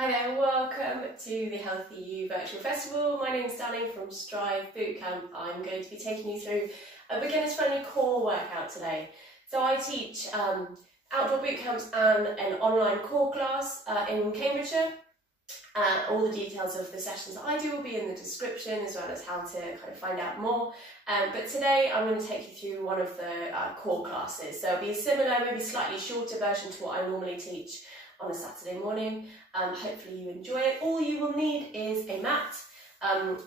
Hi there, welcome to the Healthy You Virtual Festival. My name is Dani from Strive Bootcamp. I'm going to be taking you through a beginner's friendly core workout today. So I teach outdoor boot camps and an online core class in Cambridgeshire. All the details of the sessions that I do will be in the description, as well as how to kind of find out more. But today I'm going to take you through one of the core classes. So it'll be a similar, maybe slightly shorter version to what I normally teach on a Saturday morning. Hopefully you enjoy it. All you will need is a mat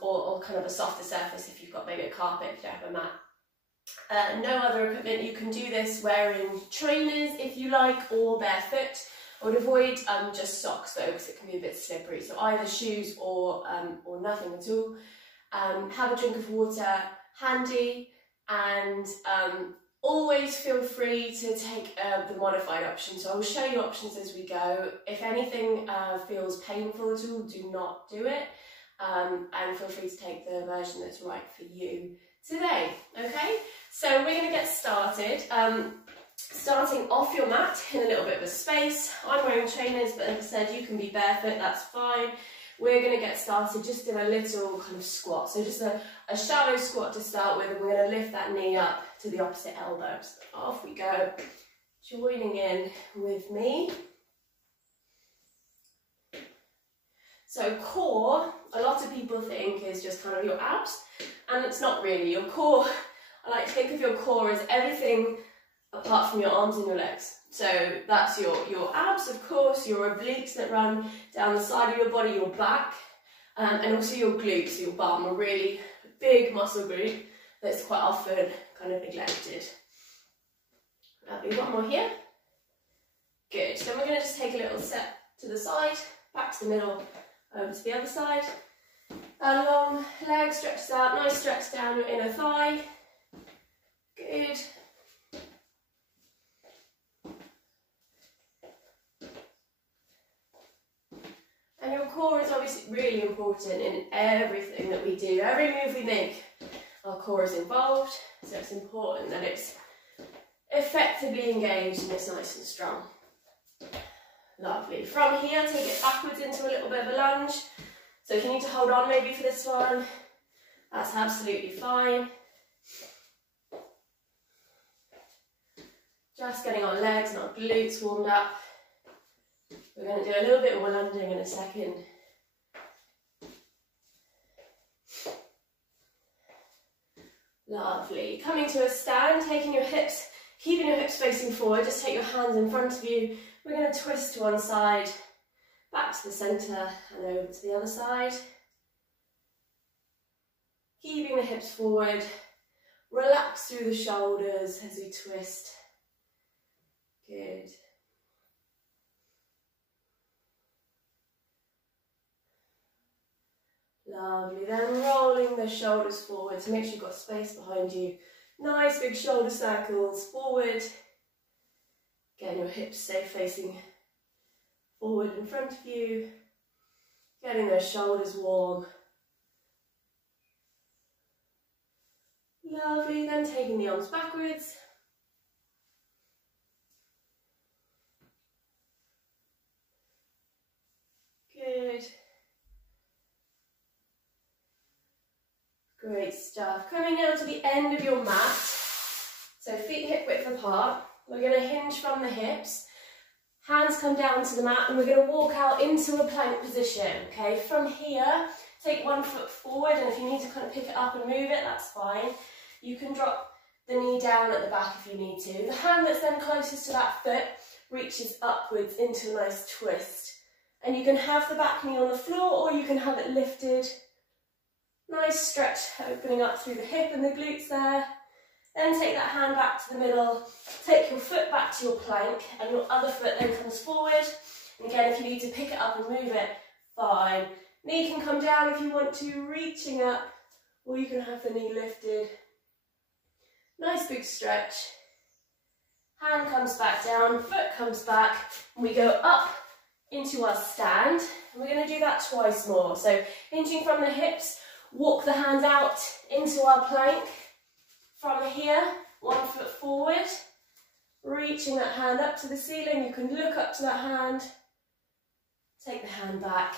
or kind of a softer surface if you've got maybe a carpet, if you don't have a mat. No other equipment. You can do this wearing trainers if you like, or barefoot. I would avoid just socks though, because it can be a bit slippery. So either shoes or nothing at all. Have a drink of water handy, and always feel free to take the modified option. So I will show you options as we go. If anything feels painful at all, do not do it. And feel free to take the version that's right for you today. Okay, so we're going to get started. Starting off your mat in a little bit of a space. I'm wearing trainers, but as I said, you can be barefoot, that's fine. We're going to get started just in a little kind of squat. So just a shallow squat to start with, and we're going to lift that knee up to the opposite elbow. So off we go, joining in with me. So core, a lot of people think is just kind of your abs, and it's not really. Your core, I like to think of your core as everything apart from your arms and your legs. So that's your abs, of course, your obliques that run down the side of your body, your back, and also your glutes, your bum, a really big muscle group that's quite often kind of neglected. Lovely, one more here. Good, then we're going to just take a little step to the side, back to the middle, over to the other side. And long leg stretches out, nice stretch down your inner thigh. Good. And your core is obviously really important in everything that we do. Every move we make, our core is involved, so it's important that it's effectively engaged and it's nice and strong. Lovely. From here, take it backwards into a little bit of a lunge. So if you need to hold on maybe for this one, that's absolutely fine. Just getting our legs and our glutes warmed up. We're going to do a little bit more lunging in a second. Lovely. Coming to a stand, taking your hips, keeping your hips facing forward, just take your hands in front of you. We're going to twist to one side, back to the centre and over to the other side. Keeping the hips forward, relax through the shoulders as we twist. Good. Lovely, then rolling the shoulders forward to make sure you've got space behind you. Nice big shoulder circles forward. Again, your hips stay facing forward in front of you. Getting those shoulders warm. Lovely, then taking the arms backwards. Good. Great stuff. Coming down to the end of your mat, so feet hip width apart. We're going to hinge from the hips, hands come down to the mat, and we're going to walk out into a plank position. Okay, from here, take one foot forward, and if you need to kind of pick it up and move it, that's fine. You can drop the knee down at the back if you need to. The hand that's then closest to that foot reaches upwards into a nice twist. And you can have the back knee on the floor, or you can have it lifted. Nice stretch, opening up through the hip and the glutes there. Then take that hand back to the middle, take your foot back to your plank, and your other foot then comes forward. And again, if you need to pick it up and move it, fine. Knee can come down if you want to, reaching up, or you can have the knee lifted. Nice big stretch. Hand comes back down, foot comes back, and we go up into our stand. And we're going to do that twice more. So hinging from the hips, walk the hands out into our plank. From here, one foot forward, reaching that hand up to the ceiling. You can look up to that hand, Take the hand back.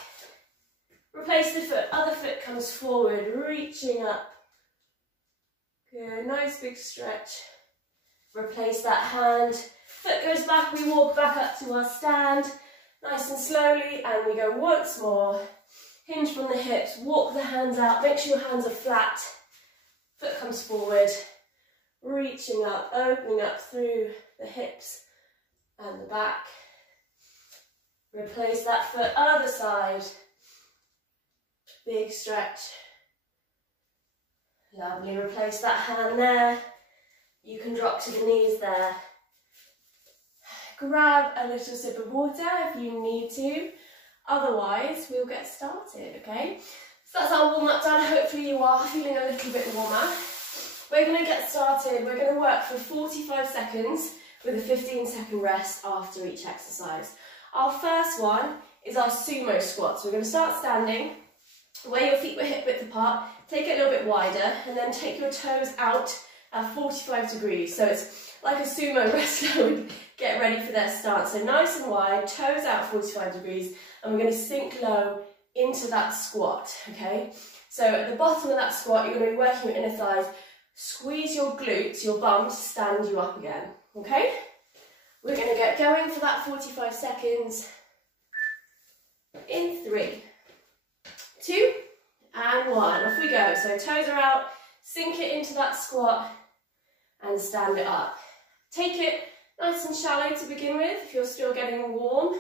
Replace the foot, other foot comes forward, reaching up. Good, nice big stretch. Replace that hand. Foot goes back, we walk back up to our stand. Nice and slowly, and we go once more. Hinge from the hips, walk the hands out, make sure your hands are flat. Foot comes forward, reaching up, opening up through the hips and the back. Replace that foot, other side. Big stretch. Lovely, replace that hand there. You can drop to the knees there. Grab a little sip of water if you need to. Otherwise, we'll get started, okay? So that's our warm-up done. Hopefully you are feeling a little bit warmer. We're going to get started. We're going to work for 45 seconds with a 15-second rest after each exercise. Our first one is our sumo squat. So we're going to start standing, where your feet were hip width apart, take it a little bit wider, and then take your toes out at 45 degrees. So it's like a sumo wrestler would get ready for their stance. So nice and wide, toes out 45 degrees, and we're going to sink low into that squat, okay? So at the bottom of that squat, you're going to be working your inner thighs. Squeeze your glutes, your bum, to stand you up again, okay? We're going to get going for that 45 seconds in 3, 2, and 1. Off we go. So toes are out, sink it into that squat, and stand it up. Take it nice and shallow to begin with if you're still getting warm.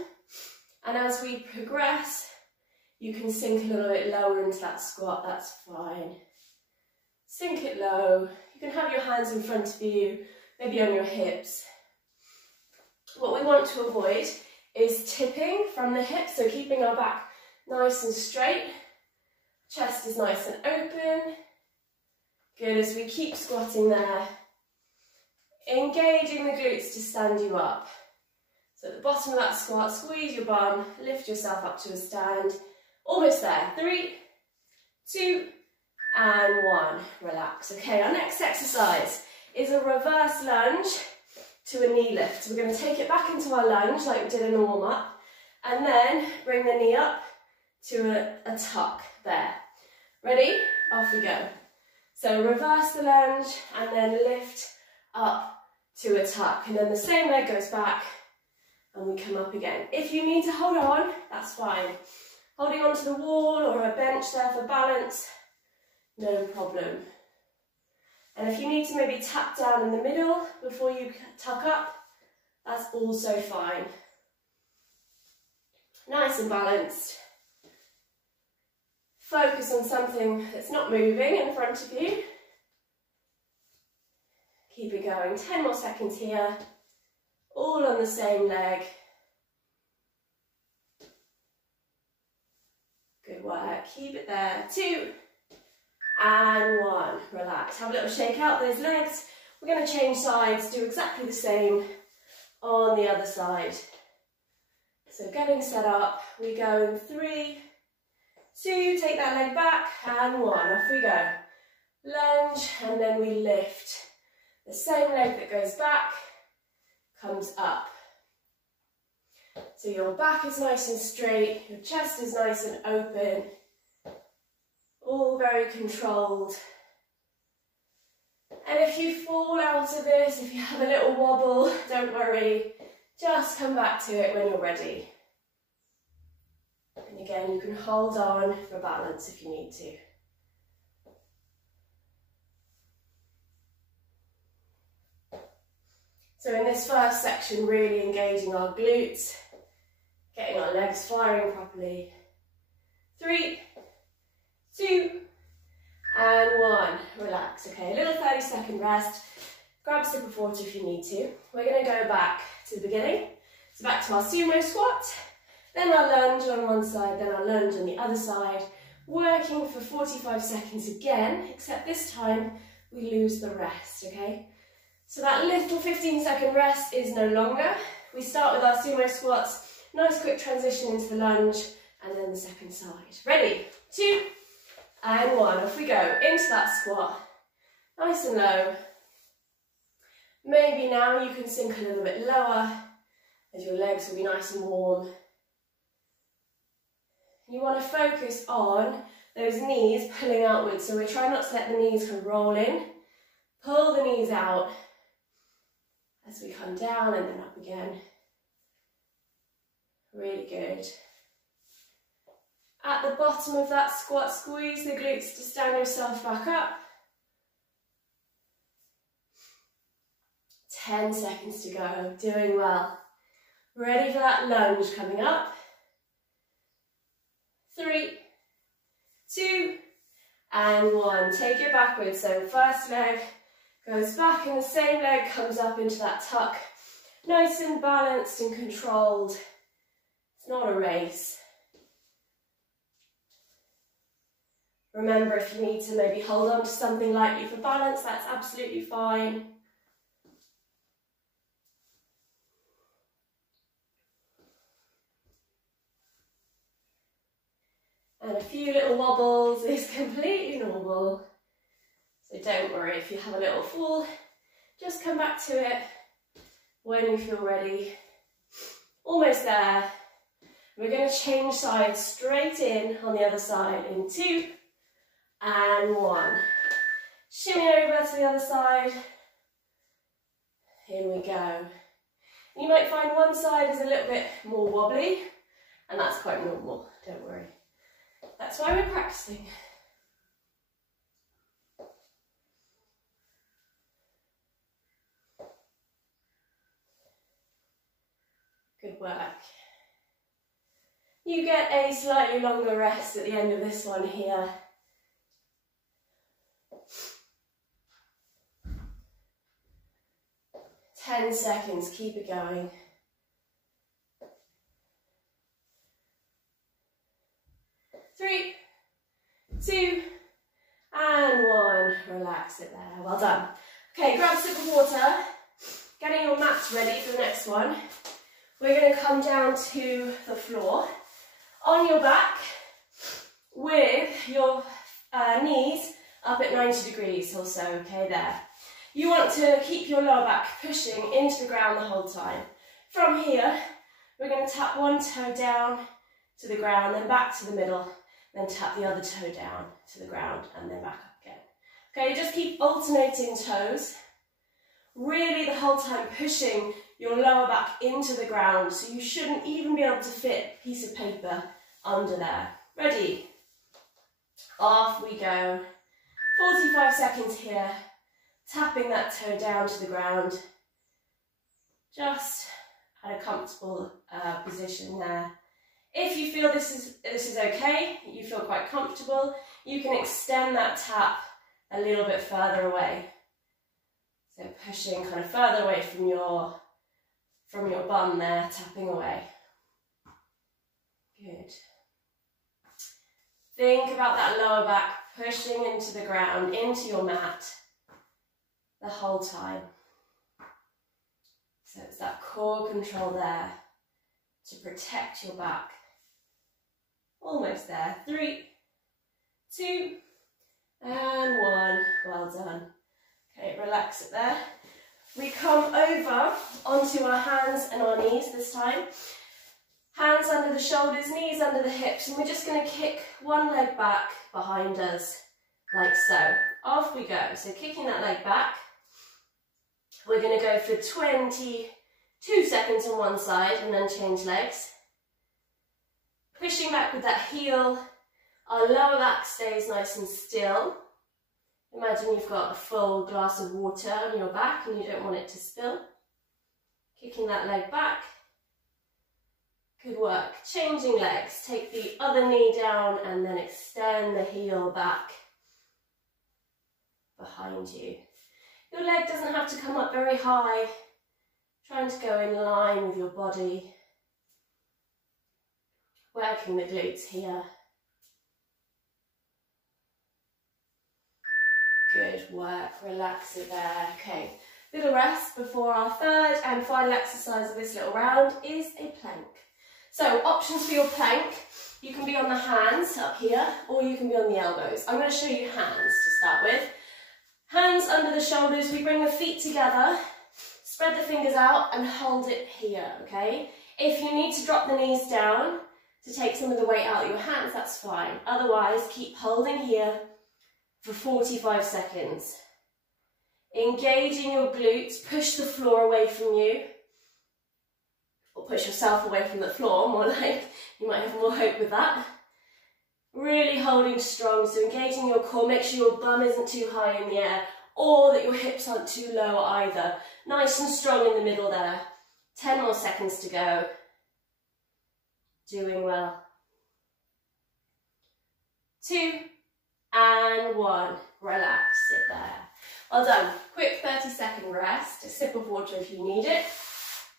And as we progress, you can sink a little bit lower into that squat, that's fine. Sink it low. You can have your hands in front of you, maybe on your hips. What we want to avoid is tipping from the hips, so keeping our back nice and straight. Chest is nice and open. Good, as we keep squatting there. Engaging the glutes to stand you up. So at the bottom of that squat, squeeze your bum, lift yourself up to a stand. Almost there. 3, 2, and 1. Relax. Okay, our next exercise is a reverse lunge to a knee lift. So we're going to take it back into our lunge like we did in the warm-up, and then bring the knee up to a tuck there. Ready? Off we go. So reverse the lunge and then lift up to a tuck, and then the same leg goes back and we come up again. If you need to hold on, that's fine. Holding onto the wall or a bench there for balance, no problem. And if you need to maybe tap down in the middle before you tuck up, that's also fine. Nice and balanced. Focus on something that's not moving in front of you. Keep it going. 10 more seconds here. All on the same leg. Good work. Keep it there. 2 and 1. Relax. Have a little shake out those legs. We're going to change sides. Do exactly the same on the other side. So getting set up. We go in 3, 2. Take that leg back and 1. Off we go. Lunge and then we lift. The same leg that goes back comes up. So your back is nice and straight, your chest is nice and open, all very controlled. And if you fall out of this, if you have a little wobble, don't worry, just come back to it when you're ready. And again, you can hold on for balance if you need to. So in this first section, really engaging our glutes, getting our legs firing properly. 3, 2, and 1. Relax, okay, a little 30-second rest. Grab a sip of water if you need to. We're going to go back to the beginning. So back to our sumo squat, then our lunge on one side, then our lunge on the other side. Working for 45 seconds again, except this time we lose the rest, okay? So that little 15-second rest is no longer. We start with our sumo squats, nice quick transition into the lunge, and then the second side. Ready? 2 and 1. Off we go. Into that squat. Nice and low. Maybe now you can sink a little bit lower, as your legs will be nice and warm. You want to focus on those knees pulling outwards. So we're trying not to let the knees kind of roll in. Pull the knees out as we come down and then up again. Really good. At the bottom of that squat, squeeze the glutes to stand yourself back up. 10 seconds to go, doing well. Ready for that lunge coming up. 3, 2, and 1. Take it backwards. So first leg goes back and the same leg comes up into that tuck. Nice and balanced and controlled. It's not a race. Remember, if you need to maybe hold on to something lightly for balance, that's absolutely fine. And a few little wobbles is completely normal. So don't worry if you have a little fall, just come back to it when you feel ready. Almost there. We're going to change sides straight in on the other side in 2 and 1. Shimmy over to the other side. In we go. You might find one side is a little bit more wobbly, and that's quite normal, don't worry. That's why we're practicing. Good work. You get a slightly longer rest at the end of this one here. Ten seconds, keep it going. 3, 2, and 1. Relax it there. Well done. Okay, grab a sip of water. Getting your mats ready for the next one. We're going to come down to the floor on your back with your knees up at 90 degrees or so. Okay, there. You want to keep your lower back pushing into the ground the whole time. From here, we're going to tap one toe down to the ground, then back to the middle, then tap the other toe down to the ground, and then back up again. Okay, just keep alternating toes. Really the whole time pushing your lower back into the ground, so you shouldn't even be able to fit a piece of paper under there. Ready? Off we go. 45 seconds here. Tapping that toe down to the ground, just at a comfortable position there. If you feel this is okay, you feel quite comfortable, you can extend that tap a little bit further away. So pushing kind of further away from your bum there, tapping away. Good. Think about that lower back pushing into the ground, into your mat, the whole time. So it's that core control there to protect your back. Almost there. 3, 2, and 1. Well done. Okay, relax it there. We come over onto our hands and our knees this time. Hands under the shoulders, knees under the hips, and we're just going to kick one leg back behind us, like so. Off we go. So kicking that leg back. We're going to go for 22 seconds on one side and then change legs. Pushing back with that heel, our lower back stays nice and still. Imagine you've got a full glass of water on your back and you don't want it to spill. Kicking that leg back. Good work. Changing legs. Take the other knee down and then extend the heel back behind you. Your leg doesn't have to come up very high. Trying to go in line with your body. Working the glutes here. Good work. Relax it there. Okay. Little rest before our third and final exercise of this little round is a plank. So options for your plank. You can be on the hands up here or you can be on the elbows. I'm going to show you hands to start with. Hands under the shoulders, we bring the feet together, spread the fingers out and hold it here, okay? If you need to drop the knees down, to take some of the weight out of your hands, that's fine. Otherwise, keep holding here for 45 seconds. Engaging your glutes, push the floor away from you, or push yourself away from the floor, more like, you might have more hope with that. Really holding strong, so engaging your core, make sure your bum isn't too high in the air, or that your hips aren't too low either. Nice and strong in the middle there. 10 more seconds to go. Doing well. 2 and 1. Relax, sit there. Well done. Quick 30-second rest. A sip of water if you need it.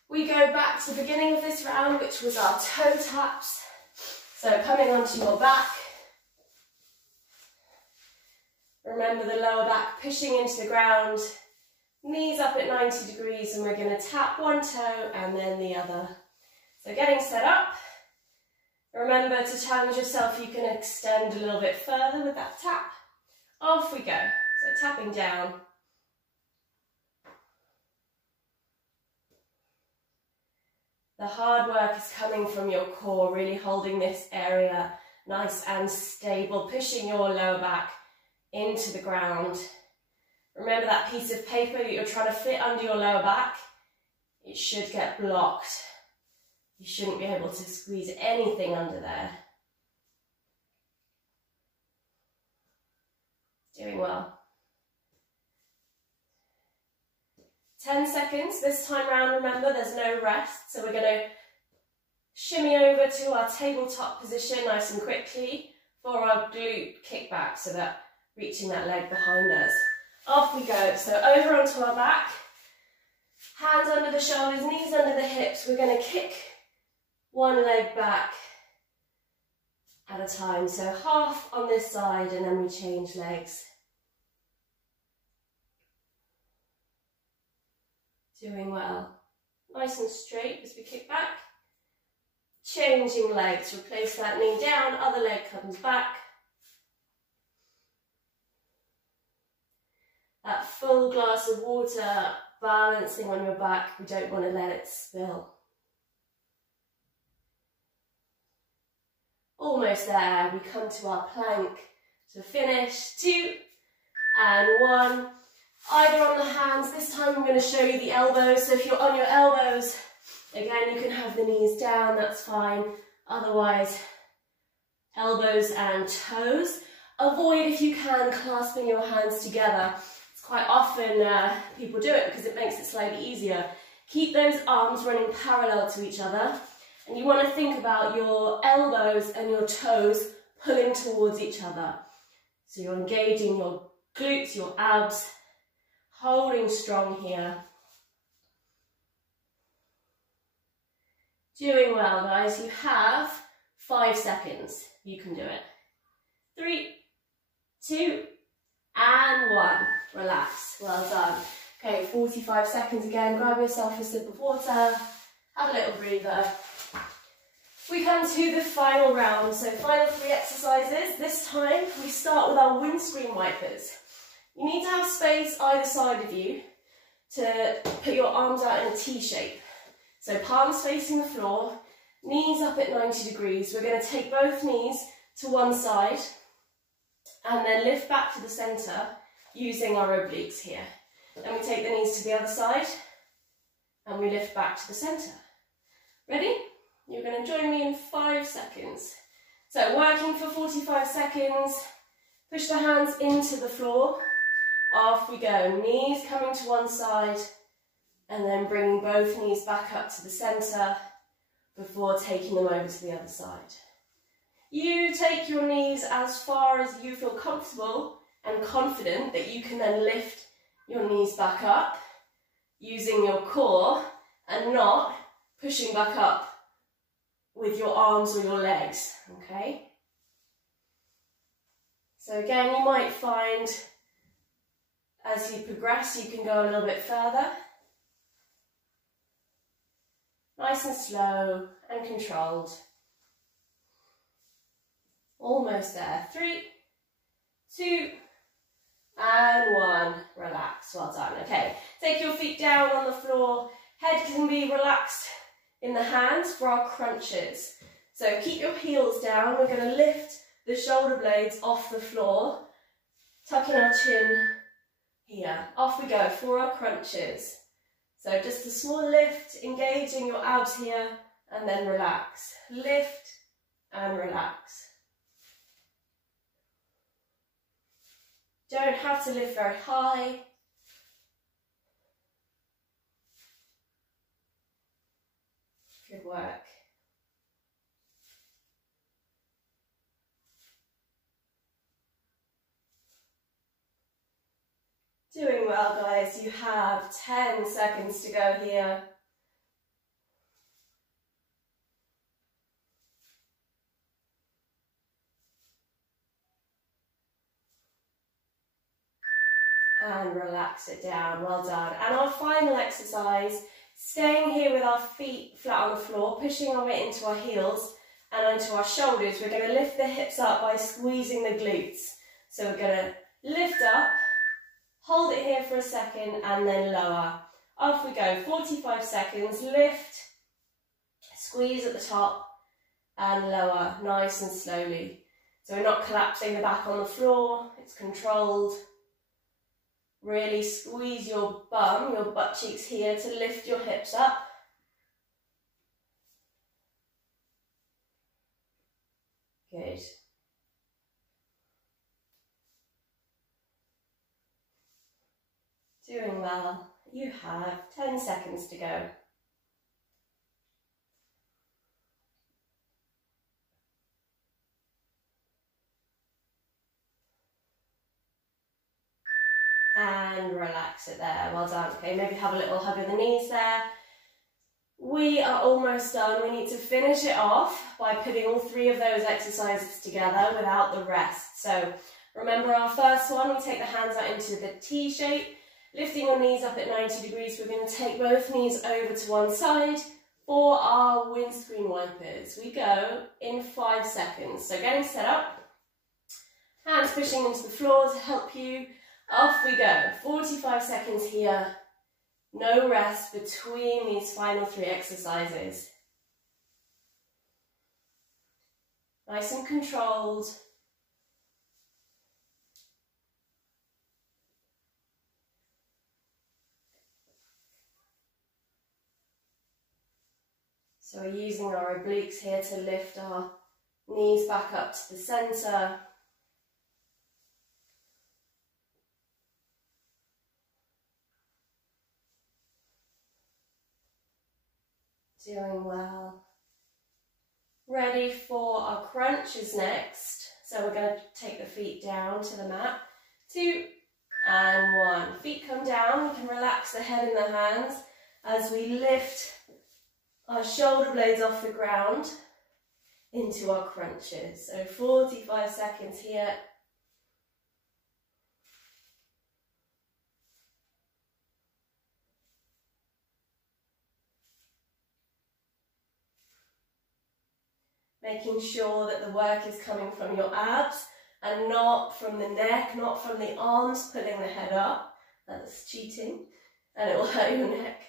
We go back to the beginning of this round, which was our toe taps. So coming onto your back. Remember the lower back pushing into the ground. Knees up at 90 degrees, and we're going to tap one toe and then the other. So getting set up. Remember to challenge yourself, you can extend a little bit further with that tap. Off we go. So tapping down. The hard work is coming from your core, really holding this area nice and stable, pushing your lower back into the ground. Remember that piece of paper that you're trying to fit under your lower back? It should get blocked. You shouldn't be able to squeeze anything under there. Doing well. 10 seconds. This time round, remember, there's no rest. So we're going to shimmy over to our tabletop position nice and quickly for our glute kickback, so that reaching that leg behind us. Off we go. So over onto our back. Hands under the shoulders, knees under the hips. We're going to kick one leg back at a time. So half on this side and then we change legs. Doing well. Nice and straight as we kick back. Changing legs. Replace that knee down, other leg comes back. That full glass of water balancing on your back. We don't want to let it spill. Almost there, we come to our plank to finish. 2 and 1. Either on the hands. This time I'm going to show you the elbows. So if you're on your elbows, again, you can have the knees down, that's fine. Otherwise, elbows and toes. Avoid, if you can, clasping your hands together. It's quite often people do it because it makes it slightly easier. Keep those arms running parallel to each other. And you want to think about your elbows and your toes pulling towards each other. So you're engaging your glutes, your abs, holding strong here. Doing well, guys. You have 5 seconds. You can do it. 3, 2, and 1. Relax. Well done. Okay, 45 seconds again. Grab yourself a sip of water. Have a little breather. We come to the final round, so final 3 exercises. This time we start with our windscreen wipers. You need to have space either side of you to put your arms out in a T shape. So palms facing the floor, knees up at 90 degrees. We're going to take both knees to one side and then lift back to the centre using our obliques here. Then we take the knees to the other side and we lift back to the centre. Ready? You're going to join me in 5 seconds. So working for 45 seconds, push the hands into the floor. Off we go, knees coming to one side and then bringing both knees back up to the centre before taking them over to the other side. You take your knees as far as you feel comfortable and confident that you can then lift your knees back up using your core and not pushing back up with your arms or your legs, okay? So again, you might find as you progress, you can go a little bit further. Nice and slow and controlled. Almost there. 3, 2, and 1. Relax. Well done. Okay, take your feet down on the floor. Head can be relaxed in the hands for our crunches. So keep your heels down. We're going to lift the shoulder blades off the floor, tucking our chin here. Off we go for our crunches. So just a small lift, engaging your abs here, and then relax. Lift and relax. Don't have to lift very high. Good work. Doing well, guys. You have 10 seconds to go here. And relax it down. Well done. And our final exercise, staying here with our feet flat on the floor, pushing our weight into our heels and onto our shoulders. We're going to lift the hips up by squeezing the glutes. So we're going to lift up, hold it here for a second, and then lower. Off we go, 45 seconds, lift, squeeze at the top, and lower, nice and slowly. So we're not collapsing the back on the floor, it's controlled. Really squeeze your bum, your butt cheeks here to lift your hips up. Good. Doing well. You have 10 seconds to go. And relax it there. Well done. Okay, maybe have a little hug in the knees there. We are almost done. We need to finish it off by putting all three of those exercises together without the rest. So remember our first one, we take the hands out into the T shape. Lifting your knees up at 90 degrees, we're going to take both knees over to one side for our windscreen wipers. We go in 5 seconds. So getting set up, hands pushing into the floor to help you. Off we go, 45 seconds here. No rest between these final 3 exercises. Nice and controlled. So we're using our obliques here to lift our knees back up to the centre. Doing well. Ready for our crunches next. So we're going to take the feet down to the mat. 2 and 1. Feet come down. We can relax the head and the hands as we lift our shoulder blades off the ground into our crunches. So 45 seconds here. Making sure that the work is coming from your abs and not from the neck, not from the arms, pulling the head up. That's cheating and it will hurt your neck.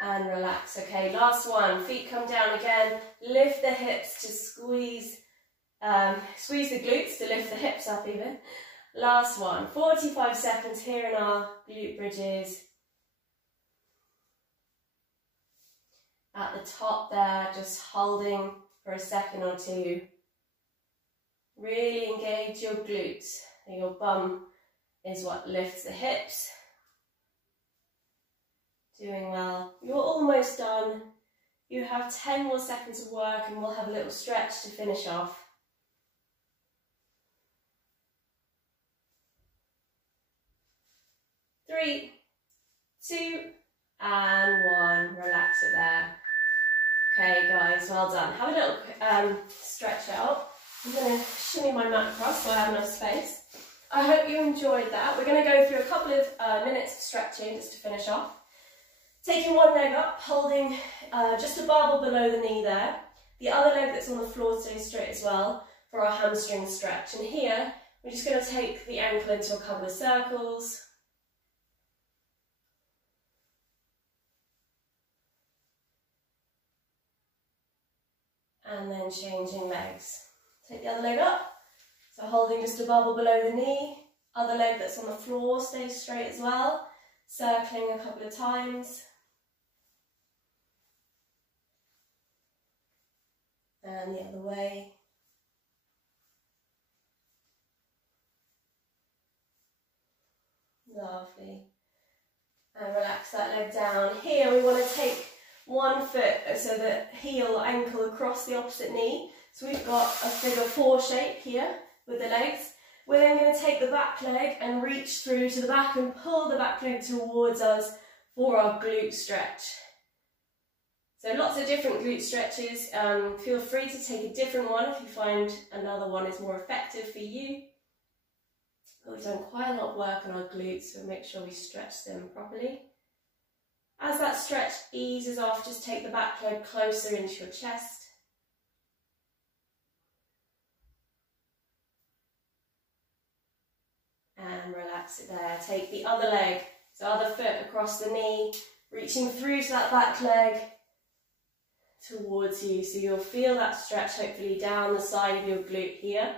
And relax. Okay, last one. Feet come down again. Lift the hips to squeeze. Squeeze the glutes to lift the hips up even. Last one. 45 seconds here in our glute bridges. At the top there, just holding for a second or two. Really engage your glutes. Your bum is what lifts the hips. Doing well. You're almost done. You have 10 more seconds of work and we'll have a little stretch to finish off. 3, 2 and 1. Relax it there. Okay guys, well done. Have a little stretch out. I'm going to shimmy my mat across so I have enough space. I hope you enjoyed that. We're going to go through a couple of minutes of stretching just to finish off. Taking one leg up, holding just a barbell below the knee there. The other leg that's on the floor stays straight as well for our hamstring stretch. And here We're just going to take the ankle into a couple of circles. And then changing legs. Take the other leg up. So holding just a bubble below the knee. Other leg that's on the floor stays straight as well. Circling a couple of times. And the other way. Lovely. And relax that leg down. Here we want to take one foot, so the heel, ankle across the opposite knee. So we've got a figure 4 shape here with the legs. We're then going to take the back leg and reach through to the back and pull the back leg towards us for our glute stretch. So lots of different glute stretches. Feel free to take a different one if you find another one is more effective for you. But we've done quite a lot of work on our glutes, so make sure we stretch them properly. As that stretch eases off, just take the back leg closer into your chest. And relax it there. Take the other leg, so other foot across the knee, reaching through to that back leg towards you. So you'll feel that stretch hopefully down the side of your glute here.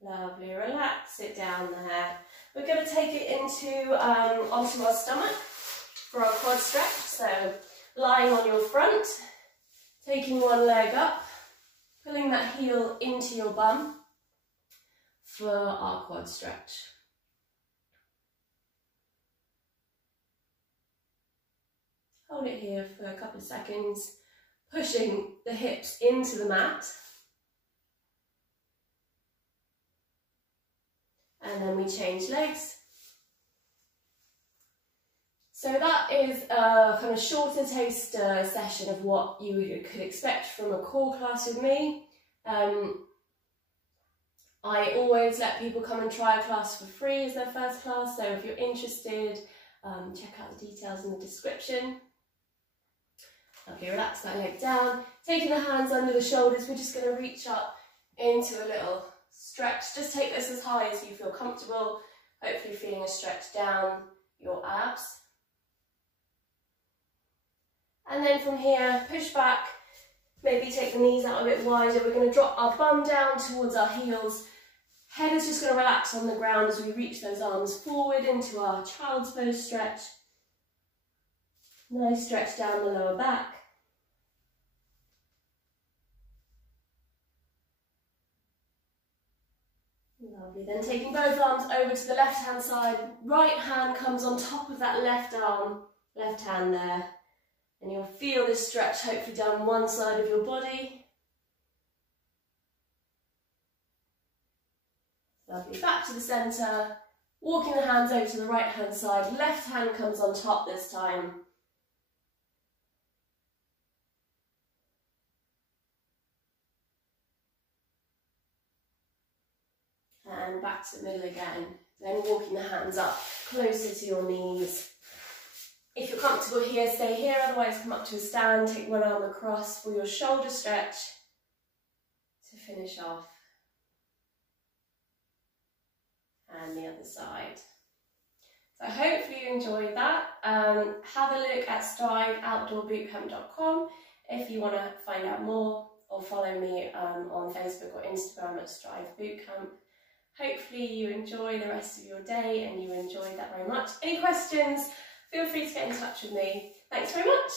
Lovely, relax it down there. We're going to take it into onto our stomach for our quad stretch. So lying on your front, taking one leg up, pulling that heel into your bum for our quad stretch. Hold it here for a couple of seconds, pushing the hips into the mat. And then we change legs. So that is a kind of shorter taster session of what you could expect from a core class with me. I always let people come and try a class for free as their first class, so if you're interested, check out the details in the description. Okay, relax that leg down. Taking the hands under the shoulders, we're just going to reach up into a little stretch. Just take this as high as you feel comfortable, hopefully feeling a stretch down your abs. And then from here, push back, maybe take the knees out a bit wider. We're going to drop our bum down towards our heels. Head is just going to relax on the ground as we reach those arms forward into our child's pose stretch. Nice stretch down the lower back. Lovely, then taking both arms over to the left hand side, right hand comes on top of that left arm, left hand there, and you'll feel this stretch hopefully down one side of your body. Lovely, back to the centre, walking the hands over to the right hand side, left hand comes on top this time. And back to the middle again, then walking the hands up closer to your knees. If you're comfortable here, stay here, otherwise come up to a stand, take one arm across for your shoulder stretch to finish off. And the other side. So hopefully you enjoyed that. Have a look at striveoutdoorbootcamp.com if you want to find out more, or follow me on Facebook or Instagram at Strive Bootcamp. Hopefully you enjoy the rest of your day and you enjoyed that very much. Any questions, feel free to get in touch with me. Thanks very much.